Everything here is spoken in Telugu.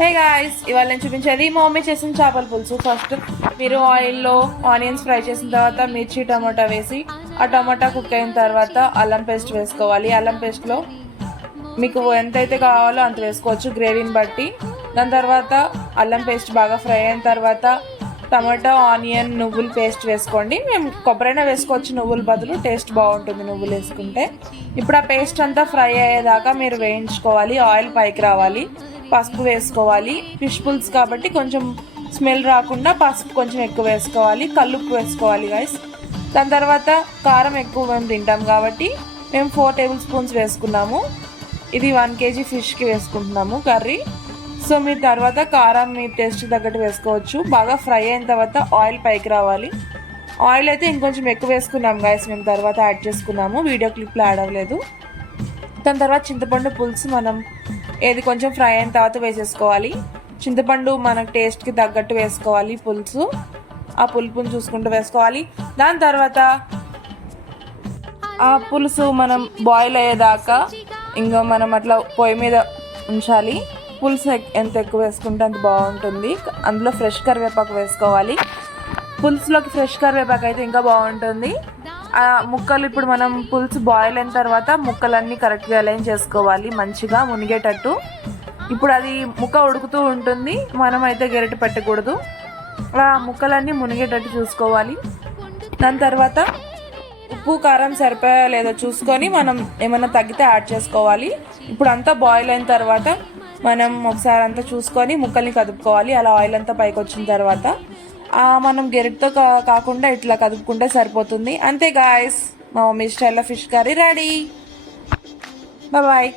హే గాయ్స్, ఇవాళ నేను చూపించేది మా మమ్మీ చేసిన చేపల పులుసు. ఫస్ట్ మీరు ఆయిల్లో ఆనియన్స్ ఫ్రై చేసిన తర్వాత మిర్చి టమాటా వేసి ఆ టమాటా కుక్ అయిన తర్వాత అల్లం పేస్ట్ వేసుకోవాలి. అల్లం పేస్ట్లో మీకు ఎంతైతే కావాలో అంత వేసుకోవచ్చు గ్రేవీని బట్టి. దాని తర్వాత అల్లం పేస్ట్ బాగా ఫ్రై అయిన తర్వాత టమాటా ఆనియన్ నువ్వులు పేస్ట్ వేసుకోండి. మేము కొబ్బరైనా వేసుకోవచ్చు నువ్వుల బదులు, టేస్ట్ బాగుంటుంది నువ్వులు వేసుకుంటే. ఇప్పుడు ఆ పేస్ట్ అంతా ఫ్రై అయ్యేదాకా మీరు వేయించుకోవాలి. ఆయిల్ పైకి రావాలి. పసుపు వేసుకోవాలి. ఫిష్ పులుసు కాబట్టి కొంచెం స్మెల్ రాకుండా పసుపు కొంచెం ఎక్కువ వేసుకోవాలి. కల్లుప్పు వేసుకోవాలి గైస్. దాని తర్వాత కారం ఎక్కువ మేము తింటాం కాబట్టి మేము 4 టేబుల్ స్పూన్స్ వేసుకున్నాము. ఇది 1 kg ఫిష్కి వేసుకుంటున్నాము కర్రీ. సో మీరు తర్వాత కారం మీ టేస్ట్ తగ్గట్టు వేసుకోవచ్చు. బాగా ఫ్రై అయిన తర్వాత ఆయిల్ పైకి రావాలి. ఆయిల్ అయితే ఇంకొంచెం ఎక్కువ వేసుకున్నాం గైస్, మేము తర్వాత యాడ్ చేసుకున్నాము, వీడియో క్లిప్లో యాడ్ అవ్వలేదు. దాని తర్వాత చింతపండు పులుసు మనం ఏది కొంచెం ఫ్రై అయిన తర్వాత వేసేసుకోవాలి. చింతపండు మన టేస్ట్కి తగ్గట్టు వేసుకోవాలి పులుసు. ఆ పులుపుని చూసుకుంటూ వేసుకోవాలి. దాని తర్వాత ఆ పులుసు మనం బాయిల్ అయ్యేదాకా ఇంకా మనం అట్లా పొయ్యి మీద ఉంచాలి. పులుసు ఎంత ఎక్కువ వేసుకుంటే అంత బాగుంటుంది. అందులో ఫ్రెష్ కరివేపాకు వేసుకోవాలి. పులుసులోకి ఫ్రెష్ కరివేపాకు అయితే ఇంకా బాగుంటుంది. ఆ ముక్కలు ఇప్పుడు మనం పులుసు బాయిల్ అయిన తర్వాత ముక్కలన్నీ కరెక్ట్గా అలైన్ చేసుకోవాలి, మంచిగా మునిగేటట్టు. ఇప్పుడు అది ముక్క ఉడుకుతూ ఉంటుంది, మనం అయితే గరిటె పెట్టకూడదు. ఆ ముక్కలన్నీ మునిగేటట్టు చూసుకోవాలి. దాని తర్వాత ఉప్పు కారం సరిపోయా లేదో చూసుకొని మనం ఏమైనా తగ్గితే యాడ్ చేసుకోవాలి. ఇప్పుడు అంతా బాయిల్ అయిన తర్వాత మనం ఒకసారి అంతా చూసుకొని ముక్కల్ని కదుపుకోవాలి. అలా ఆయిల్ అంతా పైకి వచ్చిన తర్వాత మనం గెరిటితో కాకుండా ఇట్లా కదుపుకుంటే సరిపోతుంది. అంతే గాయస్, మా మమ్మీ స్టైల్లో ఫిష్ కర్రీ రెడీ. బాయ్.